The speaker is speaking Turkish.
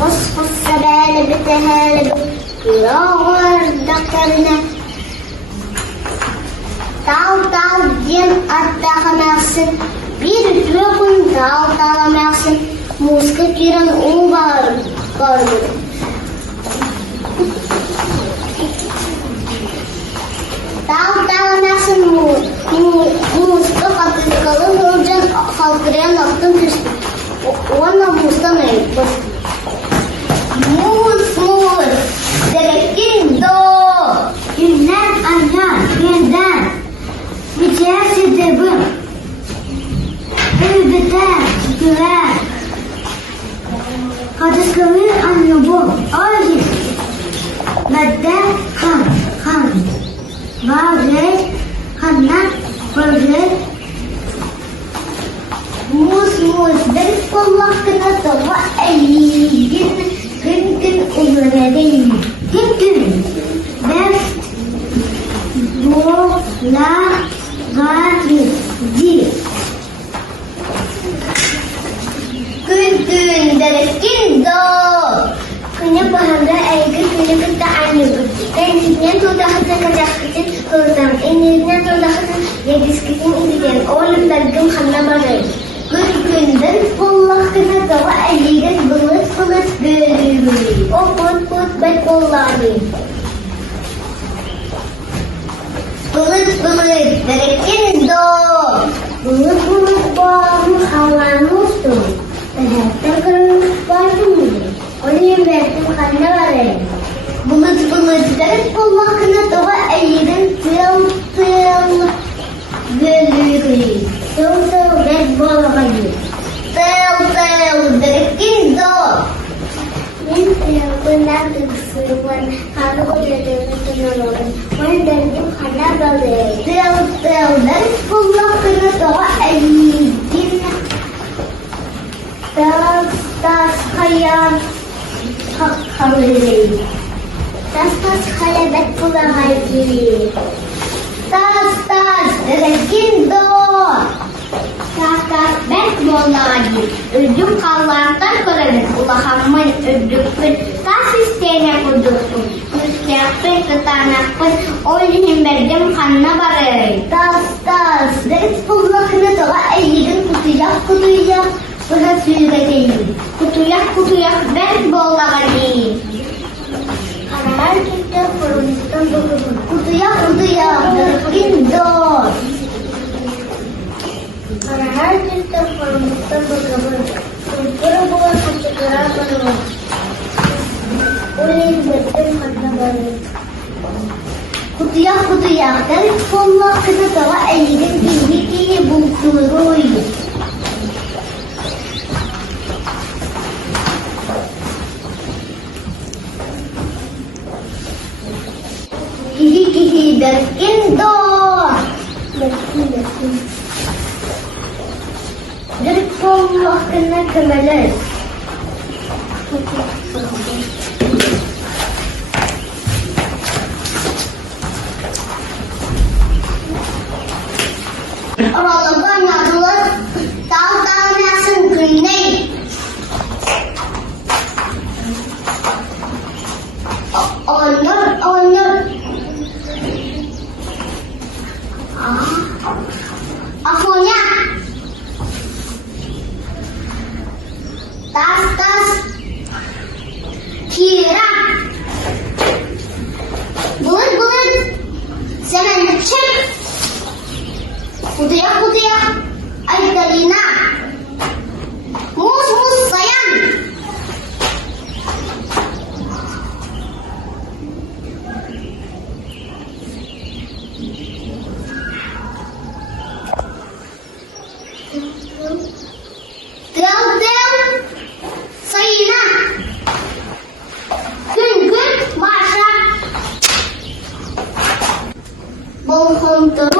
Fos fos sebele bitehele aaağar daktarına. Taal Taal diyen attağamazsın. Bir ütürekün Taal Taalamazsın. Muska kiran o var. Taal Taalamazsın muska katırkalı hırcan halkırayan aktın küstü. Ona mustan ayıp. Mus. Derekin do. Günden aylar. Günden. Mücehsi debim. Elbette güven. Kadıskavir anlubum. Ayı. Madde kan. Vağır. Kanat. Vağır. Mus. Deriz Allah kına tava eğilgin. Gün uyuradayım. Gün. Ben bu la gari di. Gün derekin do. Kınya bahanda aygır kınya kıta anlıgır. Kendisinden tuğdahıza kaçakıcın hırdan. Endisinden tuğdahıza yediskisin indiden. Oğlum belgim kanna barayım. Günden Allah kına tava eğilgin bılıt bölü. O put ben kollarıyım. Bılıt derekin do. Bılıt bağımı havanmıştım. Terhadap kırmızı bağımı. Onu yemektim kanına varayım. Bılıt derekin Allah kına tava eğilgin tıl bölü. Tıl ben bağlayayım. Tıl derekin do. Bundan tüksürüven kanı koyduğunu sanıyorum. Ben derdim kana balı. Tıldan kulakını doğa eğildin. Tas kayan kalır. Tas kalebet kulağaydı. Tas rekin doğ. Tas ben bolağaydı. Ödüm kallardan koradık. Ulahamın ödüktür. Tas isteyene kudursun. Müstiyakın kıtanakın. Oynayın verdim kanına barı. Tas. Deriz kulakını doğa eğilin. Kutuyak. Buna sürgedeyim. Kutuyak. Ben bolağaydı. Karar gitti. Kurumuzdan bakımın. Kutuyak. Derikin doğ. Karar gitti. Kurumuzdan bakımın. Kurumuzdan bakımın. Olayın verdim kanına barı. Kutuyak. Deriz kulakını doğa eğilin. Bilgiyi bulturuyu. Kihi derekin do. Derik Allah kına kemeler. Aralıktan yazılır. Taal Taalamazsın güney. Onur. Afonya. Tas. Kira. Bulut. Semen çek. Kutuyak. Aydalina. Mus sayan. Tıl sayına. Gün maşa. Bol kontrol.